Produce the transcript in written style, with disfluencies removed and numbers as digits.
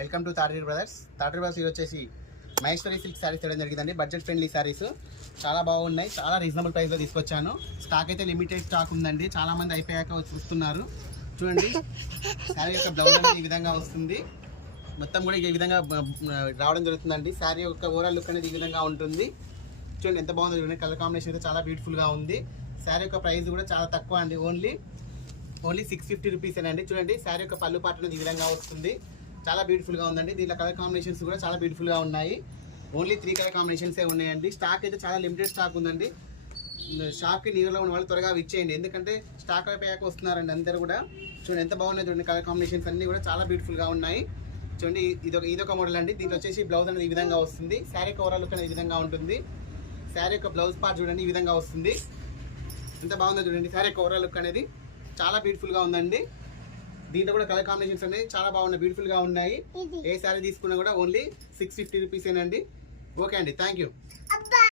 Welcome to Tatari brothers. Tatari brothers ఇది వచ్చేసి Maheshwari silk saris తేవడం జరిగిందండి. బడ్జెట్ ఫ్రెండ్లీ శారీస్ చాలా బాగున్నాయి, చాలా రీజనబుల్ ప్రైస్లో తీసుకొచ్చాను. స్టాక్ అయితే లిమిటెడ్ స్టాక్ ఉందండి, చాలా మంది అయిపోయాక చూస్తున్నారు. చూడండి శారీ యొక్క బ్లౌజ్ అనేది ఈ విధంగా వస్తుంది, మొత్తం కూడా ఈ విధంగా రావడం జరుగుతుందండి. శారీ యొక్క ఓవరాల్ లుక్ అనేది ఈ విధంగా ఉంటుంది. చూడండి ఎంత బాగుంది, చూడండి కలర్ కాంబినేషన్ అయితే చాలా బ్యూటిఫుల్గా ఉంది. శారీ యొక్క ప్రైస్ కూడా చాలా తక్కువ అండి, ఓన్లీ 650 రూపీస్ అండి. చూడండి శారీ యొక్క పళ్ళు పాట అనేది ఈ విధంగా వస్తుంది, చాలా బ్యూటిఫుల్గా ఉందండి. దీంట్లో కలర్ కాంబినేషన్స్ కూడా చాలా బ్యూటిఫుల్గా ఉన్నాయి. ఓన్లీ 3 కలర్ కాంబినేషన్సే ఉన్నాయండి. స్టాక్ అయితే చాలా లిమిటెడ్ స్టాక్ ఉందండి. షాప్కి నియర్లో ఉన్న వాళ్ళు త్వరగా ఇచ్చేయండి, ఎందుకంటే స్టాక్ అయిపోయాక వస్తున్నారండి అందరూ కూడా. చూడండి ఎంత బాగున్నాయి, చూడండి కలర్ కాంబినేషన్స్ అన్నీ కూడా చాలా బ్యూటిఫుల్గా ఉన్నాయి. చూడండి ఇదొక మోడల్ అండి. దీంట్లో వచ్చేసి బ్లౌజ్ అనేది ఈ విధంగా వస్తుంది. శారీ ఓవరాల్ లుక్ అనేది ఈ విధంగా ఉంటుంది. శారీ యొక్క బ్లౌజ్ పార్ట్ చూడండి ఈ విధంగా వస్తుంది, ఎంత బాగుందో చూడండి. శారీ ఓవరాల్ లుక్ అనేది చాలా బ్యూటిఫుల్గా ఉందండి. దీంట్లో కూడా కలర్ కాంబినేషన్స్ అనేది చాలా బాగున్నాయి, బ్యూటిఫుల్గా ఉన్నాయి. ఏ శారీ తీసుకున్నా కూడా ఓన్లీ 650 రూపీసేనండి. ఓకే అండి, థ్యాంక్ యూ.